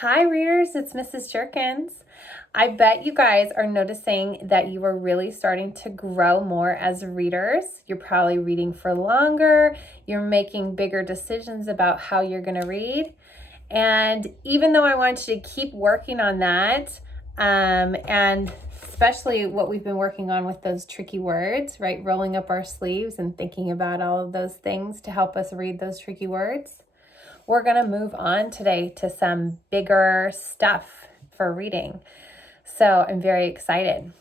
Hi readers, it's Mrs. Jerkins. I bet you guys are noticing that you are really starting to grow more as readers. You're probably reading for longer. You're making bigger decisions about how you're going to read. And even though I want you to keep working on that, and especially what we've been working on with those tricky words, right? Rolling up our sleeves and thinking about all of those things to help us read those tricky words. We're going to move on today to some bigger stuff for reading. So I'm very excited.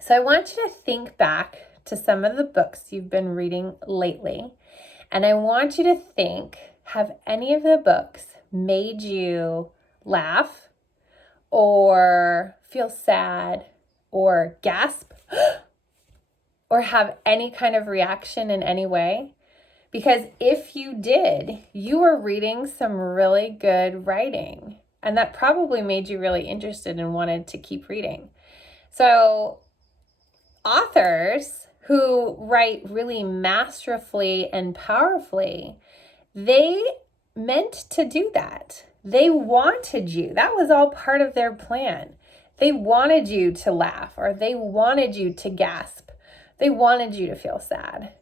So I want you to think back to some of the books you've been reading lately. And I want you to think, have any of the books made you laugh or feel sad or gasp or have any kind of reaction in any way? Because if you did, you were reading some really good writing, and that probably made you really interested and wanted to keep reading. So authors who write really masterfully and powerfully, they meant to do that. They wanted you. That was all part of their plan. They wanted you to laugh, or they wanted you to gasp. They wanted you to feel sad.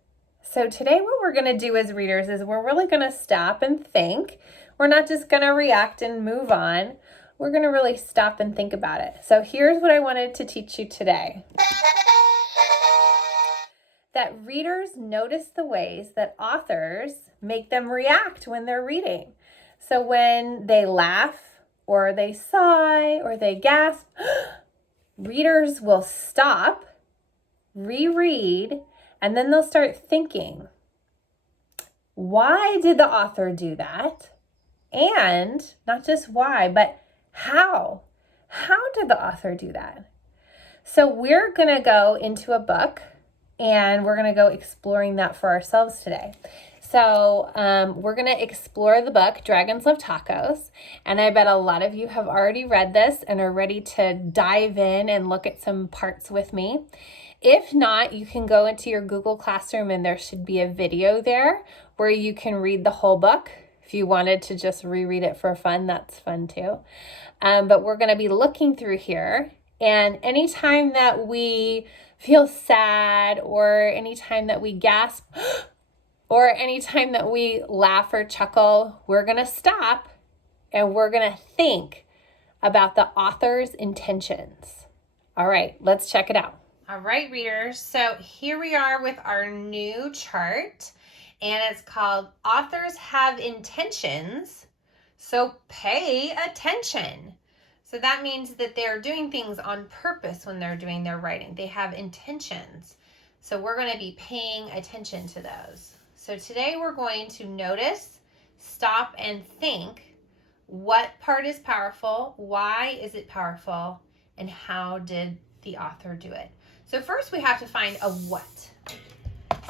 So today what we're going to do as readers is we're really going to stop and think. We're not just going to react and move on. We're going to really stop and think about it. So here's what I wanted to teach you today. That readers notice the ways that authors make them react when they're reading. So when they laugh or they sigh or they gasp, readers will stop, reread, and then they'll start thinking, why did the author do that? And not just why, but how? How did the author do that? So we're going to go into a book and we're going to go exploring that for ourselves today. So we're going to explore the book, Dragons Love Tacos. And I bet a lot of you have already read this and are ready to dive in and look at some parts with me. If not, you can go into your Google Classroom and there should be a video there where you can read the whole book. If you wanted to just reread it for fun, that's fun too. But we're going to be looking through here. And anytime that we feel sad or anytime that we gasp or anytime that we laugh or chuckle, we're going to stop and we're going to think about the author's intentions. All right, let's check it out. All right, readers. So here we are with our new chart, and it's called Authors Have Intentions, so pay attention. So that means that they're doing things on purpose when they're doing their writing. They have intentions. So we're going to be paying attention to those. So today we're going to notice, stop, and think what part is powerful, why is it powerful, and how did the author do it. So first we have to find a what.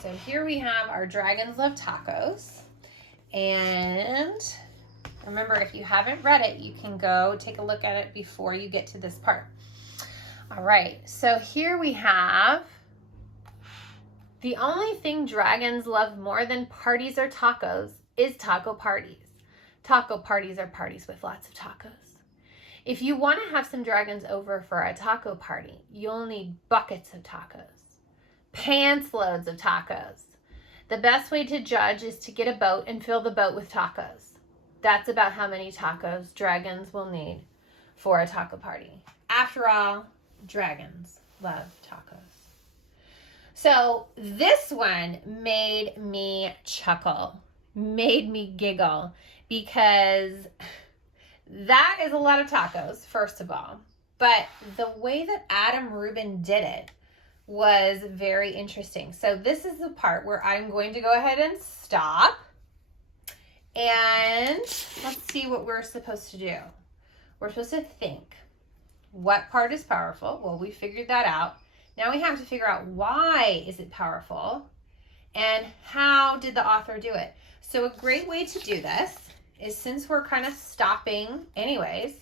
So here we have our Dragons Love Tacos. And remember, if you haven't read it, you can go take a look at it before you get to this part. All right, so here we have, the only thing dragons love more than parties or tacos is taco parties. Taco parties are parties with lots of tacos. If you want to have some dragons over for a taco party, you'll need buckets of tacos, pants loads of tacos. The best way to judge is to get a boat and fill the boat with tacos. That's about how many tacos dragons will need for a taco party. After all, dragons love tacos. So this one made me chuckle, made me giggle, because that is a lot of tacos, first of all. But the way that Adam Rubin did it was very interesting. So this is the part where I'm going to go ahead and stop. And let's see what we're supposed to do. We're supposed to think. What part is powerful? Well, we figured that out. Now we have to figure out why is it powerful and how did the author do it. So a great way to do this is, since we're kind of stopping anyways,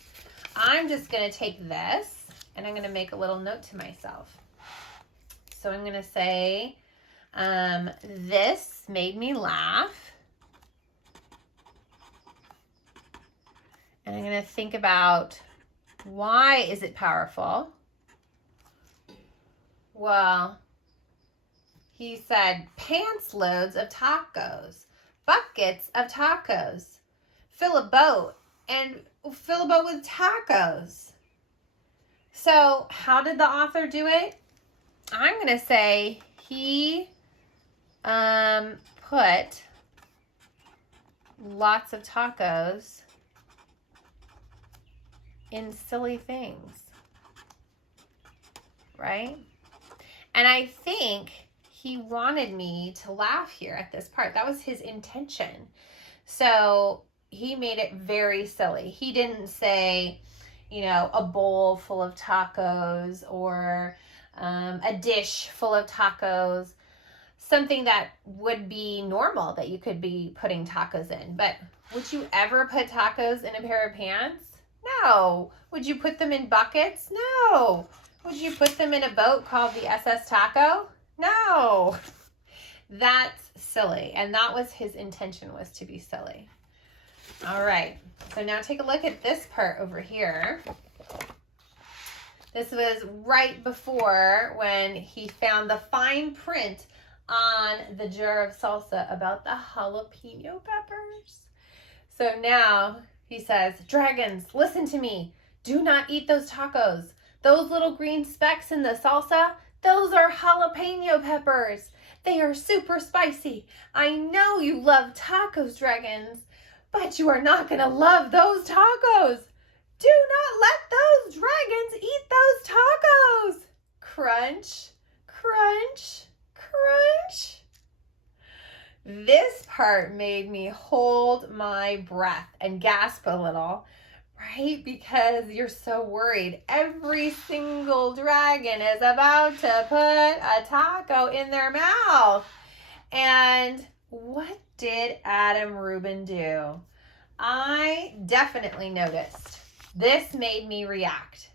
I'm just going to take this and I'm going to make a little note to myself. So I'm going to say, this made me laugh. And I'm going to think about, why is it powerful? Well, he said pants loads of tacos, buckets of tacos, fill a boat with tacos. So how did the author do it? I'm going to say he put lots of tacos in silly things, right? And I think he wanted me to laugh here at this part. That was his intention. So he made it very silly. He didn't say, a bowl full of tacos or a dish full of tacos, something that would be normal that you could be putting tacos in. But would you ever put tacos in a pair of pants? No. Would you put them in buckets? No. Would you put them in a boat called the SS Taco? No. That's silly. And that was his intention, was to be silly. All right. So now take a look at this part over here. This was right before when he found the fine print on the jar of salsa about the jalapeno peppers. So now he says, dragons, listen to me. Do not eat those tacos. Those little green specks in the salsa, those are jalapeno peppers. They are super spicy. I know you love tacos, dragons, but you are not going to love those tacos. Do not let those dragons eat those tacos. Crunch, crunch, crunch. This part made me hold my breath and gasp a little, right? Because you're so worried. Every single dragon is about to put a taco in their mouth. And what did Adam Rubin do? I definitely noticed. This made me react.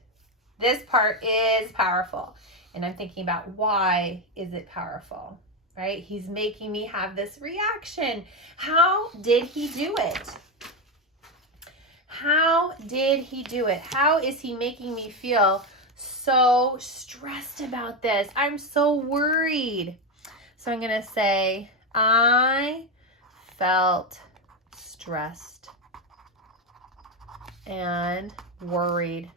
This part is powerful. And I'm thinking about, why is it powerful? Right? He's making me have this reaction. How did he do it? How did he do it? How is he making me feel so stressed about this? I'm so worried. So I'm going to say, I felt stressed and worried.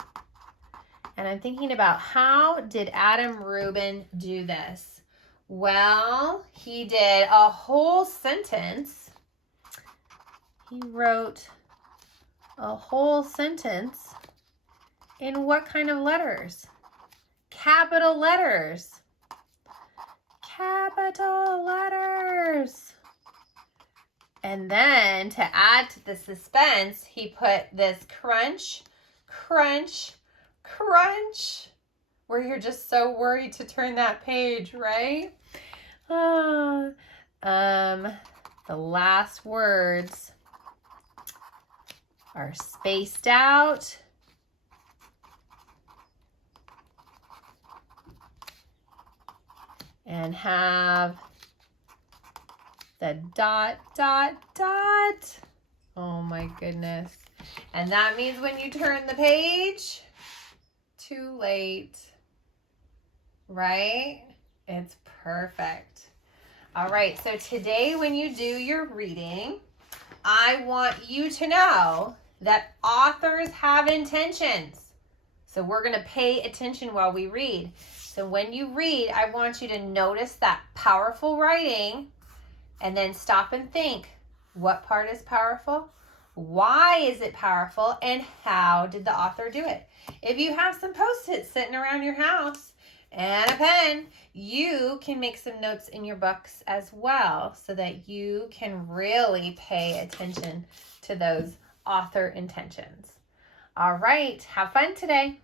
And I'm thinking about, how did Adam Rubin do this? Well, he did a whole sentence. He wrote a whole sentence in what kind of letters? Capital letters. Capital letters. And then to add to the suspense, he put this crunch, crunch, crunch, where you're just so worried to turn that page, right? The last words are spaced out. And have the dot, dot, dot. Oh my goodness. And that means when you turn the page, too late, right? It's perfect. All right, so today when you do your reading, I want you to know that authors have intentions. So we're going to pay attention while we read. So when you read, I want you to notice that powerful writing and then stop and think, what part is powerful? Why is it powerful? And how did the author do it? If you have some Post-its sitting around your house and a pen, you can make some notes in your books as well so that you can really pay attention to those author intentions. All right, have fun today.